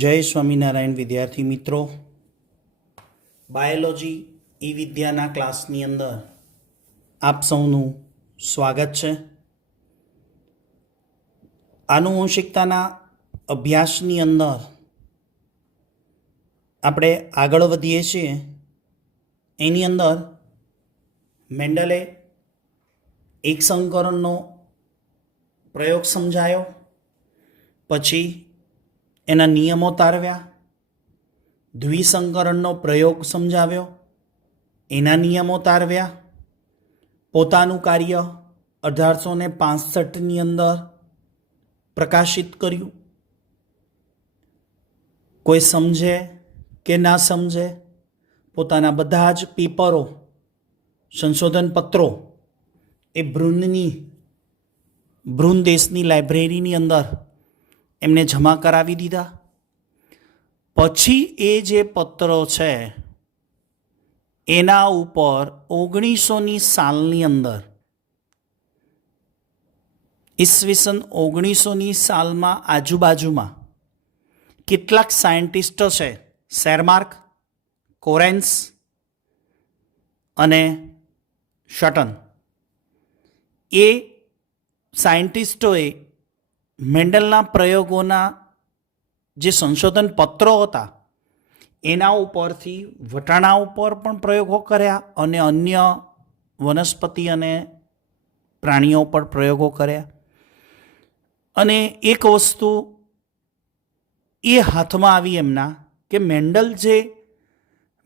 જય સ્વામિનારાયણ વિદ્યાર્થી મિત્રો, બાયોલોજી ઈ વિદ્યાના ક્લાસની અંદર આપ સૌનું સ્વાગત છે. આનુવંશિકતાના અભ્યાસની અંદર આપણે આગળ વધીએ છીએ. એની અંદર મેન્ડલે એક સંકરણનો પ્રયોગ સમજાયો, પછી એના નિયમો તારવ્યા, દ્વિસંકરણનો પ્રયોગ સમજાવ્યો, એના નિયમો તારવ્યા, પોતાનું કાર્ય 1865ની અંદર પ્રકાશિત કર્યું. કોઈ સમજે કે ના સમજે, પોતાના બધા જ પેપરો, સંશોધન પત્રો એ ભ્રૂણ દેશની લાઇબ્રેરીની અંદર એમને જમા કરાવી દીધા. પછી એ જે પત્રો છે એના ઉપર 1900ની સાલની અંદર, ઈસવીસન 1900ની સાલમાં આજુબાજુમાં કેટલાક સાયન્ટિસ્ટો છે, શેરમાર્ક, કોરેન્સ અને શટન, એ સાયન્ટિસ્ટોએ મેન્ડલના પ્રયોગોના જે સંશોધન પત્રો હતા એના ઉપરથી વટાણા ઉપર પણ પ્રયોગો કર્યા અને અન્ય વનસ્પતિ અને પ્રાણીઓ પર પ્રયોગો કર્યા. અને એક વસ્તુ એ હાથમાં આવી એમના કે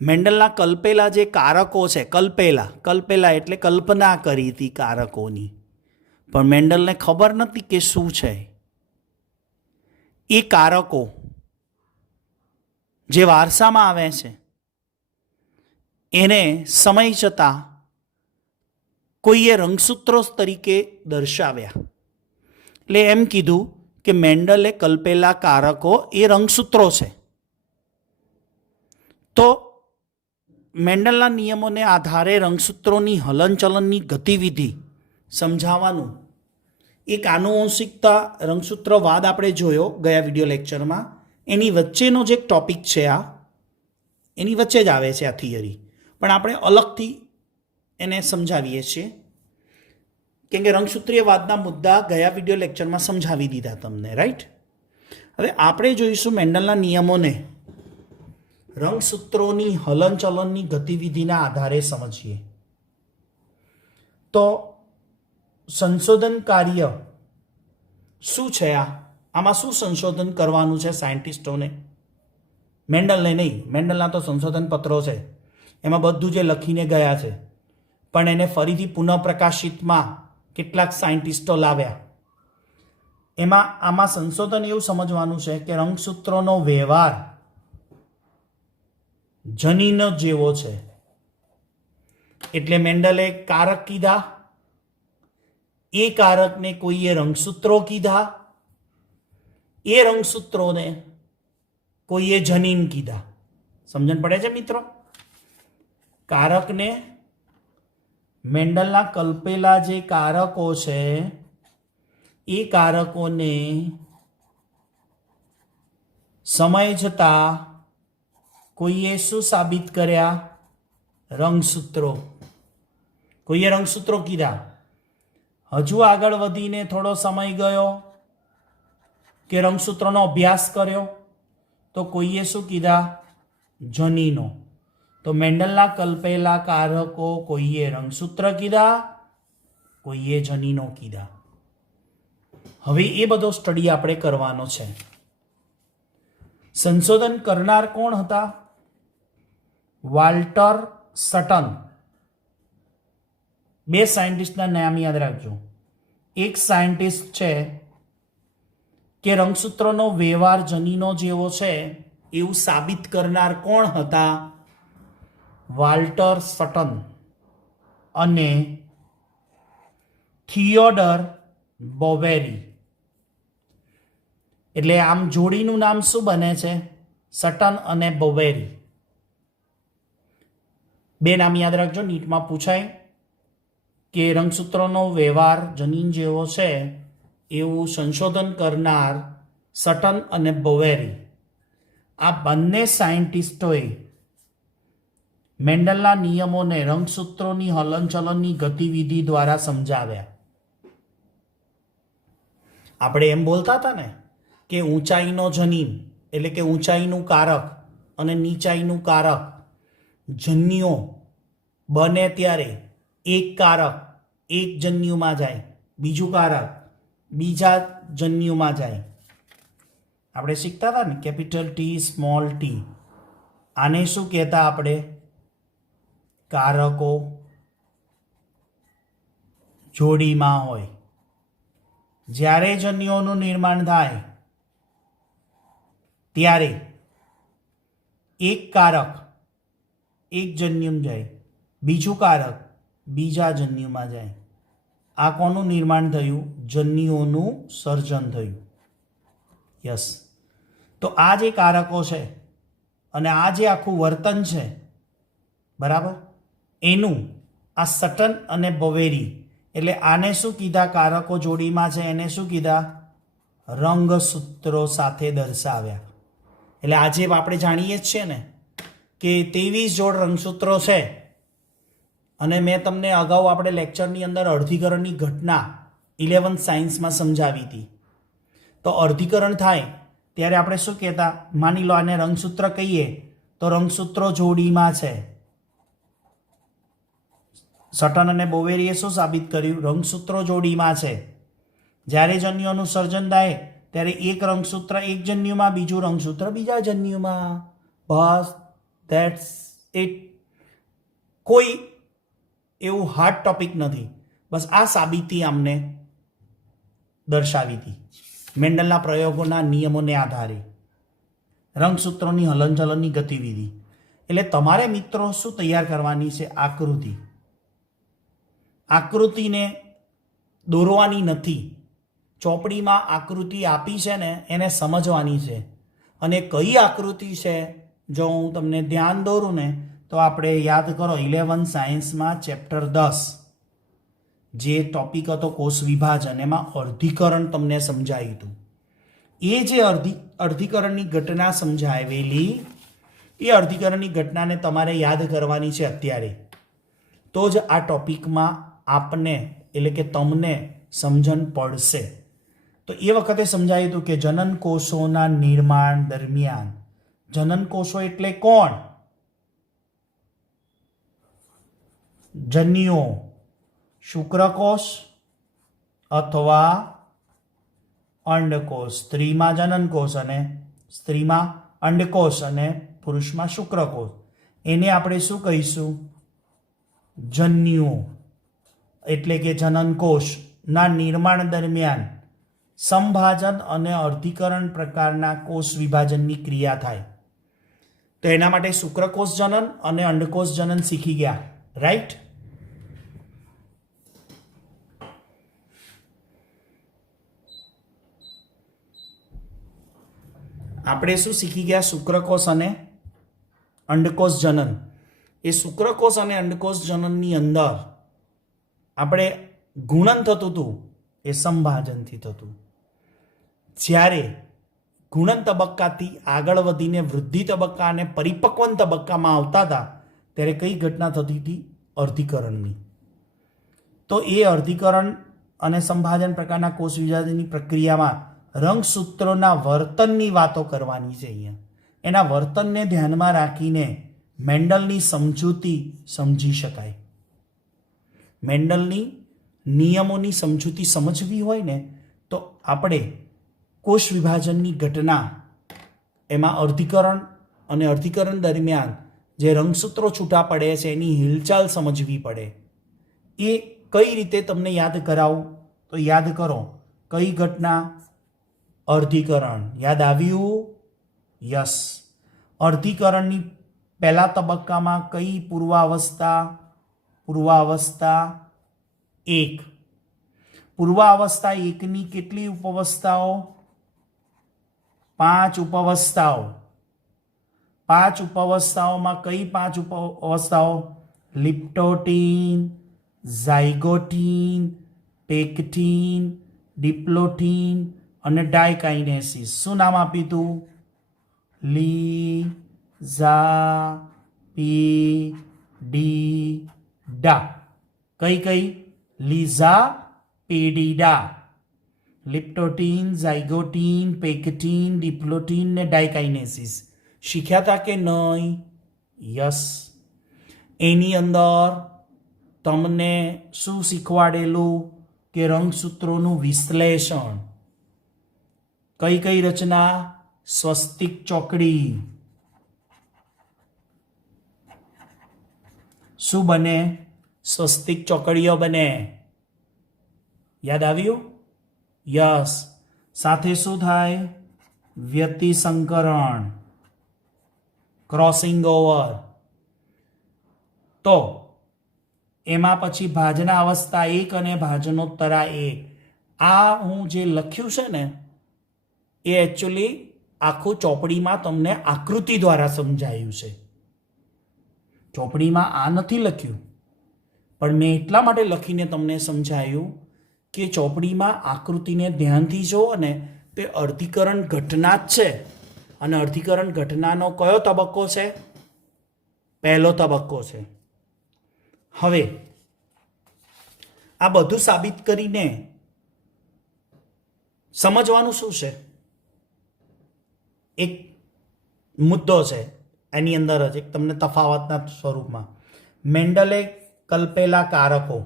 મેન્ડલના કલ્પેલા જે કારકો છે, કલ્પેલા એટલે કલ્પના કરી હતી કારકોની, પણ મેન્ડલને ખબર નથી કે શું છે. એ કારકો જે વારસામાં આવે છે એને સમય જતાં કોઈએ રંગસૂત્રો તરીકે દર્શાવ્યા. એટલે એમ કીધું કે મેન્ડલે કલ્પેલા કારકો એ રંગસૂત્રો છે. તો મેન્ડલના નિયમોને આધારે રંગસૂત્રોની હલનચલનની ગતિવિધિ સમજાવવાનું એક આનુવંશિકતા રંગસૂત્રવાદ આપણે જોયો ગયા વિડીયો લેક્ચરમાં. એની વચ્ચેનો જે ટોપિક છે, એની વચ્ચે જ આવે છે આ થિયરી, પણ આપણે અલગથી એને સમજાવીએ છીએ, કેમ કે રંગસૂત્રીયવાદના મુદ્દા ગયા વિડીયો લેક્ચરમાં સમજાવી દીધા તમને, રાઈટ. હવે આપણે જોઈશું મેન્ડલના નિયમોને રંગસૂત્રોની હલનચલનની ગતિવિધિના આધારે સમજીએ. તો સંશોધન કાર્ય શું છે? આમાં શું સંશોધન કરવાનું છે સાયન્ટિસ્ટોને? મેન્ડલને નહીં, મેન્ડલના તો સંશોધન પત્રો છે, એમાં બધું જે લખીને ગયા છે, પણ એને ફરીથી પુનઃપ્રકાશિતમાં કેટલાક સાયન્ટિસ્ટો લાવ્યા. આમાં સંશોધન એવું સમજવાનું છે કે રંગસૂત્રોનો વ્યવહાર જનીન જેવો છે. એટલે મેન્ડલે કારક કીધા, એ કારકને કોઈએ રંગસૂત્રો કીધા, એ રંગસૂત્રોને કોઈએ જનીન કીધા. સમજણ પડે છે મિત્રો? કારકને, મેન્ડલના કલ્પેલા જે કારકો છે એ કારકોને સમય જતા કોઈએ શું સાબિત કર્યા? રંગસૂત્રો. કોઈએ રંગસૂત્રો કીધા. હજુ આગળ વધીને થોડો સમય ગયો કે રંગસૂત્રોનો અભ્યાસ કર્યો તો કોઈએ શું કીધા? જનીનો. તો મેન્ડલના કલ્પેલા કારકો કોઈએ રંગસૂત્ર કીધા, કોઈએ જનીનો કીધા. હવે એ બધો સ્ટડી આપણે કરવાનો છે. સંશોધન કરનાર કોણ હતા? વાલ્ટર સટન. બે સાયન્ટિસ્ટના નામ યાદ રાખજો. એક સાયન્ટિસ્ટ છે કે રંગસૂત્રોનો વ્યવહાર જનીનો જેવો છે એવું સાબિત કરનાર કોણ હતા? વાલ્ટર સટન અને થિયોડર બોવેરી. એટલે આમ જોડીનું નામ શું બને છે? સટન અને બોવેરી. બે નામ યાદ રાખજો, નીટમાં પૂછાય કે રંગસૂત્રોનો વ્યવહાર જનીન જેવો છે એવું સંશોધન કરનાર સટન અને બોવેરી. આ બંને સાયન્ટિસ્ટોએ મેન્ડલના નિયમોને રંગસૂત્રોની હલનચલનની ગતિવિધિ દ્વારા સમજાવ્યા. આપણે એમ બોલતા હતા ને કે ઊંચાઈનો જનીન એટલે કે ઊંચાઈનું કારક અને નીચાઈનું કારક જન્યુઓ બને ત્યારે એક કારક એક જન્યુમાં જાય, બીજું કારક બીજા જન્યુમાં જાય. આપણે શીખતા હતા ને કેપિટલ ટી સ્મોલ ટી. આને શું કહેતા આપણે? કારકો જોડીમાં હોય. જ્યારે જન્યુઓનું નિર્માણ થાય ત્યારે એક કારક એક જન્યુમાં જાય, બીજું કારક બીજા જન્યુમાં જાય. આ કોનું નિર્માણ થયું? જન્યુઓનું સર્જન થયું. યસ. તો આ જે કારકો છે અને આ જે આખું વર્તન છે, બરાબર, એનું આ સટન અને બવેરી એટલે આને શું કીધા? કારકો જોડીમાં છે એને શું કીધા? રંગસૂત્રો સાથે દર્શાવ્યા. એટલે આજે આપણે જાણીએ જ છીએ ને કે 23 જોડ રંગસૂત્રો છે. અને મેં તમને અગાઉ આપણે લેક્ચરની અંદર અર્ધીકરણની ઘટના 11th સાયન્સમાં સમજાવી હતી. તો અર્ધીકરણ થાય ત્યારે આપણે શું કહેતા? માની લો આને રંગસૂત્ર કહીએ તો રંગસૂત્રો જોડીમાં છે. સટન અને બોવેરીએ શું સાબિત કર્યું? રંગસૂત્રો જોડીમાં છે. જ્યારે જન્યુઓનું સર્જન થાય ત્યારે એક રંગસૂત્ર એક જન્યુમાં, બીજું રંગસૂત્ર બીજા જન્યુમાં. બસ ધેટ્સ ઇટ. કોઈ એવું હાર્ડ ટોપિક નથી. બસ આ સાબિતી અમને દર્શાવી હતી મેન્ડલના પ્રયોગોના નિયમોને આધારે રંગસૂત્રોની હલનચલનની ગતિવિધિ. એટલે તમારે મિત્રો શું તૈયાર કરવાની છે? આકૃતિ. આકૃતિને દોરવાની નથી. ચોપડીમાં આકૃતિ આપી છે ને એને સમજવાની છે. અને કઈ આકૃતિ છે જો હું તમને ધ્યાન દોરું ને તો આપણે યાદ કરો 11 સાયન્સમાં ચેપ્ટર 10 જે ટોપિક હતો કોષ વિભાજન, એમાં અર્ધીકરણ તમને સમજાયું હતું. એ જે અર્ધીકરણની ઘટના સમજાવેલી એ અર્ધીકરણની ઘટનાને તમારે યાદ કરવાની છે અત્યારે. તો જ આ ટોપિકમાં આપને એટલે કે તમને સમજણ પડશે. તો એ વખતે સમજાયું હતું કે જનન કોષોના નિર્માણ દરમિયાન, જનન કોષો એટલે કોણ? જન્યુઓ. શુક્રકોષ અથવા અંડકોષ. સ્ત્રીમાં જનનકોષ અને સ્ત્રીમાં અંડકોષ અને પુરુષમાં શુક્રકોષ. એને આપણે શું કહીશું? જન્યુઓ. એટલે કે જનનકોષના નિર્માણ દરમિયાન સંભાજન અને અર્ધીકરણ પ્રકારના કોષ વિભાજનની ક્રિયા થાય. તો એના માટે શુક્રકોષ જનન અને અંડકોષ જનન શીખી ગયા, રાઈટ? આપણે શું શીખી ગયા? શુક્રકોષ અને અંડકોષ જનન. એ શુક્રકોષ અને અંડકોષ જનનની અંદર આપણે ગુણન થતું હતું એ સંભાજનથી થતું. જ્યારે ગુણન તબક્કાથી આગળ વધીને વૃદ્ધિ તબક્કા અને પરિપક્વન તબક્કામાં આવતા હતા ત્યારે કઈ ઘટના થતી હતી? અર્ધીકરણની. તો એ અર્ધીકરણ અને સંભાજન પ્રકારના કોષ વિભાજનની પ્રક્રિયામાં રંગસૂત્રોના વર્તનની વાતો કરવાની છે. અહીંયા એના વર્તનને ધ્યાનમાં રાખીને મેન્ડલની સમજૂતી સમજી શકાય. મેન્ડલની નિયમોની સમજૂતી સમજવી હોય ને તો આપણે કોષ વિભાજનની ઘટના, એમાં અર્ધીકરણ અને અર્ધીકરણ દરમિયાન જે રંગસૂત્રો છૂટા પડે છે એની હિલચાલ સમજવી પડે. એ કઈ રીતે તમને યાદ કરાવું? તો યાદ કરો. કઈ ઘટના? અર્ધીકરણ. યાદ આવ્યું? યસ. અર્ધીકરણની પહેલા તબક્કામાં કઈ પૂર્વાવસ્થા? પૂર્વાવસ્થા 1. પૂર્વાવસ્થા 1ની કેટલી ઉપઅવસ્થાઓ? 5 ઉપઅવસ્થાઓ. 5 ઉપઅવસ્થાઓમાં કઈ 5 ઉપઅવસ્થાઓ? લિપ્ટોટીન, ઝાયગોટીન, પેક્ટીન, ડિપ્લોટીન અને ડાયકાઇનેસિસ. શું નામ આપ્યું હતું? લી ઝા પી ડી ડા. કઈ કઈ? લીઝા પેડીડા. લિપ્ટોટીન, ઝાયગોટીન, પેક્ટીન, ડિપ્લોટીન ને ડાયકાઇનેસિસ શીખ્યા હતા કે નહીં? યસ. એની અંદર તમને શું શીખવાડેલું કે રંગસૂત્રોનું વિશ્લેષણ. કઈ કઈ રચના? સ્વસ્તિક ચોકડી. શું બને? સ્વસ્તિક ચોકડીઓ બને. યાદ આવ્યું? યસ. સાથે શું થાય? વ્યતિસંકરણ, ક્રોસિંગ ઓવર. તો એમાં પછી ભાજના અવસ્થા 1 અને ભાજનોત્તરા 1. આ હું જે લખ્યું છે ને એ એકચ્યુઅલી આખું ચોપડીમાં તમને આકૃતિ દ્વારા સમજાયું છે. ચોપડીમાં આ નથી લખ્યું, પણ મેં એટલા માટે લખીને તમને સમજાયું કે ચોપડીમાં આકૃતિને ધ્યાનથી જુઓ ને તે અર્ધીકરણ ઘટના જ છે. અને અર્ધીકરણ ઘટનાનો કયો તબક્કો છે? પહેલો તબક્કો છે. હવે આ બધું સાબિત કરીને સમજવાનું શું છે? એક મુદ્દો છે એની અંદર જ, એક તમને તફાવતના સ્વરૂપમાં. મેન્ડલે કલ્પેલા કારકો,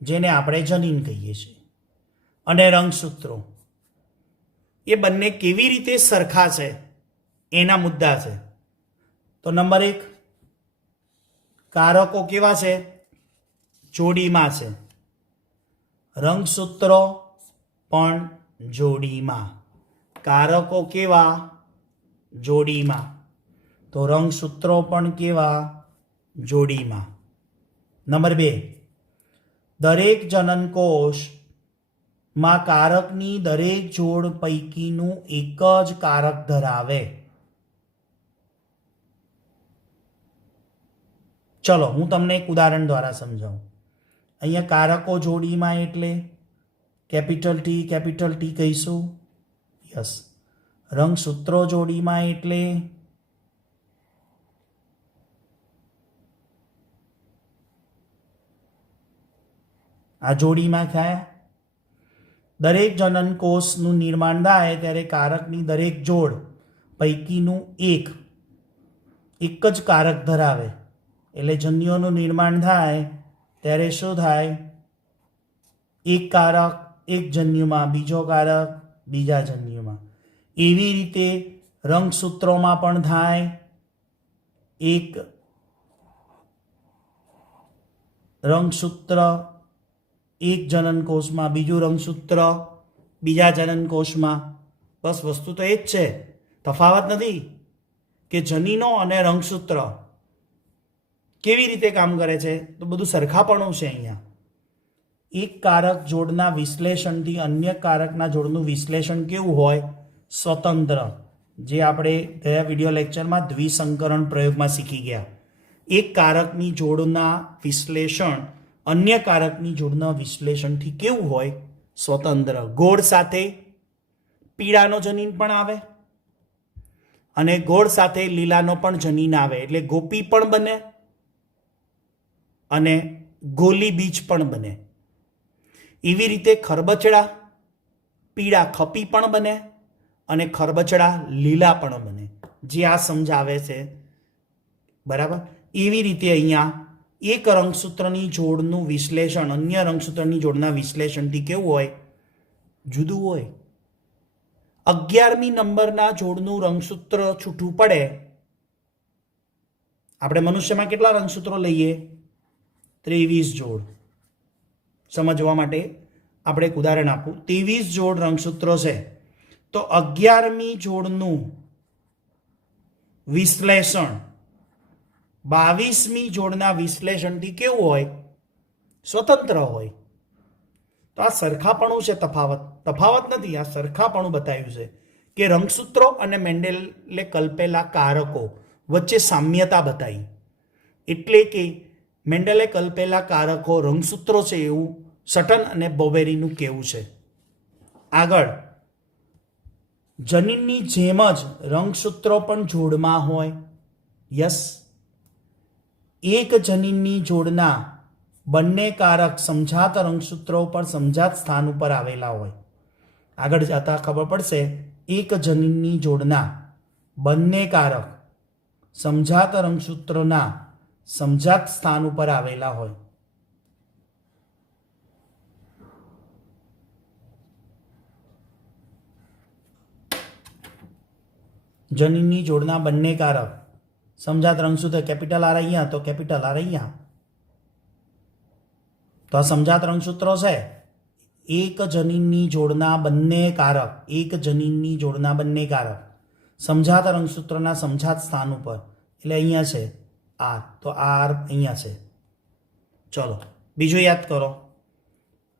જેને આપણે જનીન કહીએ છીએ, અને રંગસૂત્રો, એ બંને કેવી રીતે સરખા છે એના મુદ્દા છે. તો નંબર 1, કારકો કેવા છે? જોડીમાં છે. રંગસૂત્રો પણ જોડીમાં. કારકો કેવા? જોડીમાં. તો રંગસૂત્રો પણ કેવા? જોડીમાં. નંબર 2, દરેક જનનકોષમાં કારકની દરેક જોડ પૈકીનું એક જ કારક ધરાવે. ચલો હું તમને એક ઉદાહરણ દ્વારા સમજાવું. અહીંયા કારકો જોડીમાં એટલે કેપિટલ ટી કહીશું. યસ. રંગસૂત્રો જોડીમાં એટલે આ જોડીમાં થાય. દરેક જનનકોષનું નિર્માણ થાય ત્યારે કારકની દરેક જોડ પૈકીનું એક જ કારક ધરાવે. એટલે જન્યુઓનું નિર્માણ થાય ત્યારે શું થાય? એક કારક એક જન્યુમાં, બીજો કારક બીજા જન્યુમાં. એવી રીતે રંગસૂત્રોમાં પણ થાય. એક રંગસૂત્ર એક જનનકોષમાં, બીજું રંગસૂત્ર બીજા જનનકોષમાં. બસ વસ્તુ તો એ જ છે, તફાવત નથી. કે જનીનો અને રંગસૂત્ર કેવી રીતે કામ કરે છે, તો બધું સરખાપણું છે. અહીંયા એક કારક જોડના વિશ્લેષણથી અન્ય કારકના જોડનું વિશ્લેષણ કેવું હોય? સ્વતંત્ર. જે આપણે ગયા વિડીયો લેક્ચરમાં દ્વિસંકરણ પ્રયોગમાં શીખી ગયા. એક કારકની જોડના વિશ્લેષણ અન્ય કારકની જોડના વિશ્લેષણથી કેવું હોય? સ્વતંત્ર. ગોળ સાથે પીળાનો જનીન પણ આવે અને ગોળ સાથે લીલાનો પણ જનીન આવે, એટલે ગોપી પણ બને અને ગોલી બીજ પણ બને. એવી રીતે ખરબચડા પીળા ખપી પણ બને અને ખરબચડા લીલા પણ બને, જે આ સમજાવે છે. બરાબર. એવી રીતે અહીંયા એક રંગસૂત્રની જોડનું વિશ્લેષણ અન્ય રંગસૂત્રની જોડના વિશ્લેષણથી કેવું હોય? જુદું હોય. 11મી નંબરના જોડનું રંગસૂત્ર છૂટું પડે. આપણે મનુષ્યમાં કેટલા રંગસૂત્રો લઈએ? 23 જોડ. સમજવા માટે આપણે એક ઉદાહરણ આપું. 23 જોડ રંગસૂત્રો છે, તો 11મી જોડનું વિશ્લેષણ 22મી જોડના વિશ્લેષણથી કેવું હોય? સ્વતંત્ર હોય. તો આ સરખાપણું છે. તફાવત નથી, આ સરખાપણું બતાવ્યું છે કે રંગસૂત્રો અને મેન્ડેલે કલ્પેલા કારકો વચ્ચે સામ્યતા બતાવી. એટલે કે મેન્ડલે કલ્પેલા કારકો રંગસૂત્રો છે એવું સટન અને બોવેરીનું કહેવું છે. આગળ જનીનની જેમ જ રંગસૂત્રો પણ જોડમાં હોય. યસ, એક જનીનની જોડના બંને કારક સમજાત રંગસૂત્રો પર સમજાત સ્થાન ઉપર આવેલા હોય. આગળ જતા ખબર પડશે. એક જનીનની જોડના બંને કારક સમજાત રંગસૂત્રના સમજાત સ્થાન ઉપર આવેલા હોય. જનીનની જોડના બંને કારક સમજાત રંગસૂત્ર કેપિટલ આર અહીંયા તો કેપિટલ આર અહીંયા. તો આ સમજાત રંગસૂત્રો છે. એક જનીનની જોડના બંને કારક, એક જનીનની જોડના બંને કારક સમજાત રંગસૂત્રના સમજાત સ્થાન ઉપર, એટલે અહીંયા છે આર, તો આર અહીંયા છે. ચલો બીજું યાદ કરો.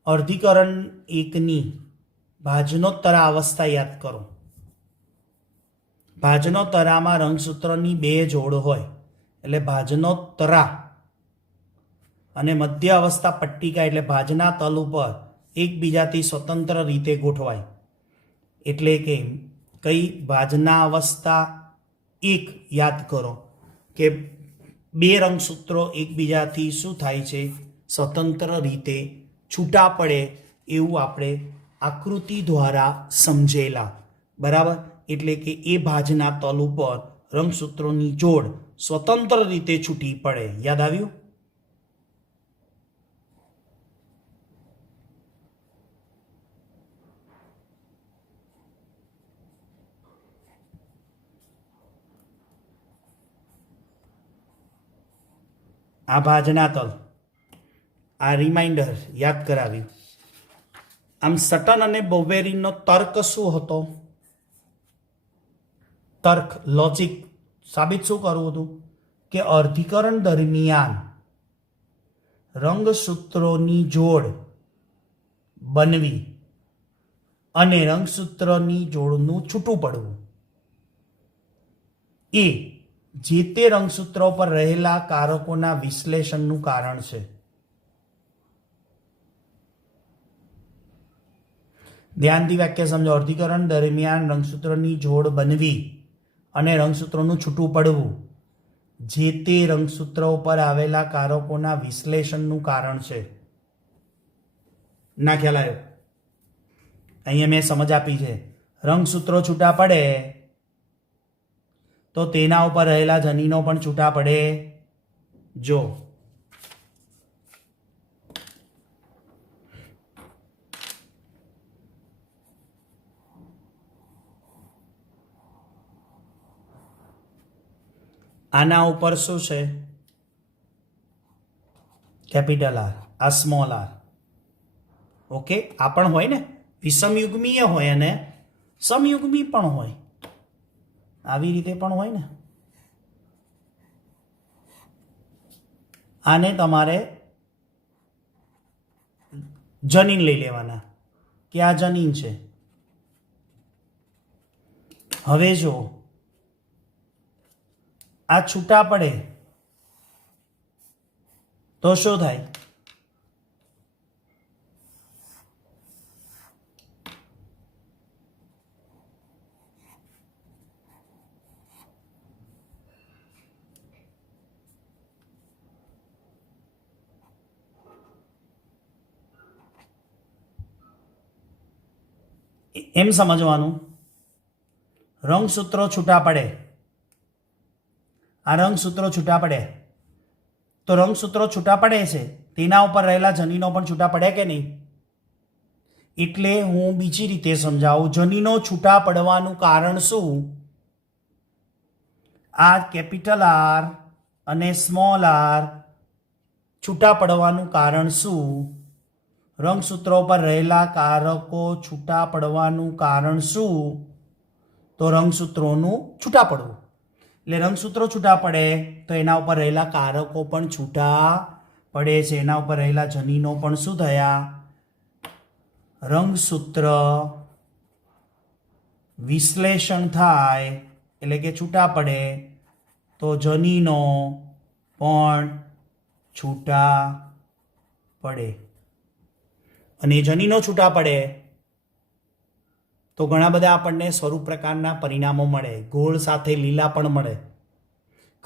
અર્ધીકરણ એકની ભાજનોત્તરા અવસ્થા યાદ કરો. ભાજનોત્તરામાં રંગસૂત્રની બે જોડ હોય એટલે ભાજનોત્તરા, અને મધ્ય અવસ્થા પટ્ટિકા એટલે ભાજના તલ ઉપર એકબીજાથી સ્વતંત્ર રીતે ગોઠવાય. એટલે કે કઈ ભાજના અવસ્થા એક યાદ કરો કે બે રંગસૂત્રો એકબીજાથી શું થાય છે, સ્વતંત્ર રીતે છૂટા પડે એવું આપણે આકૃતિ દ્વારા સમજેલા. બરાબર, એટલે કે એ ભાજના તલ ઉપર રંગસૂત્રોની જોડ સ્વતંત્ર રીતે છૂટી પડે. યાદ આવ્યું? આ ભાજના તલ, આ રિમાઇન્ડર યાદ કરાવ્યું. આમ સટન અને બોવેરીનો તર્ક શું હતો? તર્ક, લોજિક સાબિત શું કરવું હતું કે અર્ધીકરણ દરમિયાન રંગસૂત્રોની જોડ બનવી અને રંગસૂત્રની જોડનું છૂટું પડવું એ જે તે રંગસૂત્રો પર રહેલા કારકોના વિશ્લેષણનું કારણ છે. ધ્યાનથી વાક્ય સમજો. અર્ધીકરણ દરમિયાન રંગસૂત્રોની જોડ બનવી અને રંગસૂત્રોનું છૂટું પડવું જે તે રંગસૂત્રો ઉપર આવેલા કારકોના વિશ્લેષણનું કારણ છે. ના ખ્યાલ આવ્યો? અહીંયા મેં સમજ આપી છે. રંગસૂત્રો છૂટા પડે તો તેના ઉપર રહેલા જનીનો પણ છૂટા પડે. જો આના ઉપર શું છે? કેપિટલ આર, આ સ્મોલ આર. ઓકે, આ પણ હોય ને, વિષમયુગ્મીય હોય અને સમયુગ્મી પણ હોય. આવી રીતે પણ હોય ને. આને તમારે જનીન લઈ લેવાના કે આ જનીન છે. હવે જો આ છૂટા પડે તો શું થાય? એમ સમજવાનું, રંગસૂત્રો છૂટા પડે, આ રંગસૂત્રો છૂટા પડે તો રંગસૂત્રો છૂટા પડે છે તેના ઉપર રહેલા જનીનો પણ છૂટા પડે કે નહીં? એટલે હું બીજી રીતે સમજાવું. જનીનો છૂટા પડવાનું કારણ શું? આ કેપિટલ આર અને સ્મોલ આર છૂટા પડવાનું કારણ શું? રંગસૂત્રો પર રહેલા કારકો છૂટા પડવાનું કારણ શું? તો રંગસૂત્રોનું છૂટા પડવું. એટલે રંગસૂત્રો છૂટા પડે તો એના ઉપર રહેલા કારકો પણ છૂટા પડે છે. એના ઉપર રહેલા જનીનો પણ શું થયા? રંગસૂત્ર વિશ્લેષણ થાય એટલે કે છૂટા પડે તો જનીનો પણ છૂટા પડે. અને જનીનો છૂટા પડે તો ઘણા બધા આપણને સ્વરૂપ પ્રકારના પરિણામો મળે. ગોળ સાથે લીલા પણ મળે,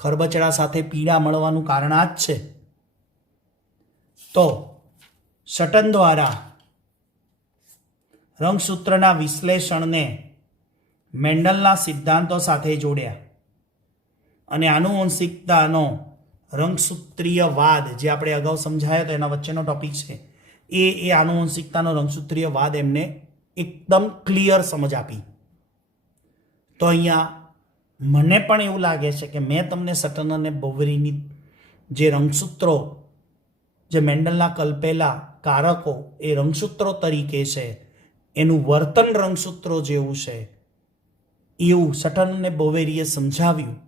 ખરબચડા સાથે પીળા મળવાનું કારણ આ જ છે. તો સટન દ્વારા રંગસૂત્રના વિશ્લેષણને મેન્ડલના સિદ્ધાંતો સાથે જોડ્યા અને આનુવંશિકતાનો રંગસૂત્રીયવાદ, જે આપણે અગાઉ સમજાયો તો એના વચ્ચેનો ટોપિક છે, એ આનુવંશિકતાનો રંગસૂત્રીયવાદ એમને એકદમ ક્લિયર સમજ આપી. તો અહીંયા મને પણ એવું લાગે છે કે મેં તમને સટન અને બોવેરીની જે રંગસૂત્રો, જે મેન્ડલના કલ્પેલા કારકો એ રંગસૂત્રો તરીકે છે, એનું વર્તન રંગસૂત્રો જેવું છે એવું સટન અને બોવેરીએ સમજાવ્યું.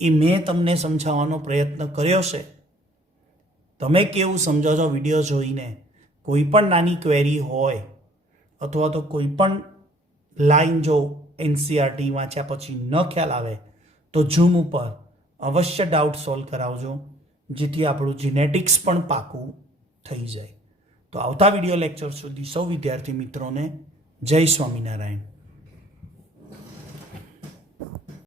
એ મેં તમને સમજાવવાનો પ્રયત્ન કર્યો છે. તમે કેવું સમજો છો વિડીયો જોઈને? કોઈ પણ નાની ક્વેરી હોય અથવા તો કોઈ પણ લાઈન જો એનસીઆરટી વાંચ્યા પછી ન ખ્યાલ આવે તો ઝૂમ ઉપર અવશ્ય ડાઉટ સોલ્વ કરાવજો, જેથી આપણું જીનેટિક્સ પણ પાકું થઈ જાય. તો આવતા વિડીયો લેક્ચર સુધી સૌ વિદ્યાર્થી મિત્રોને જય સ્વામિનારાયણ.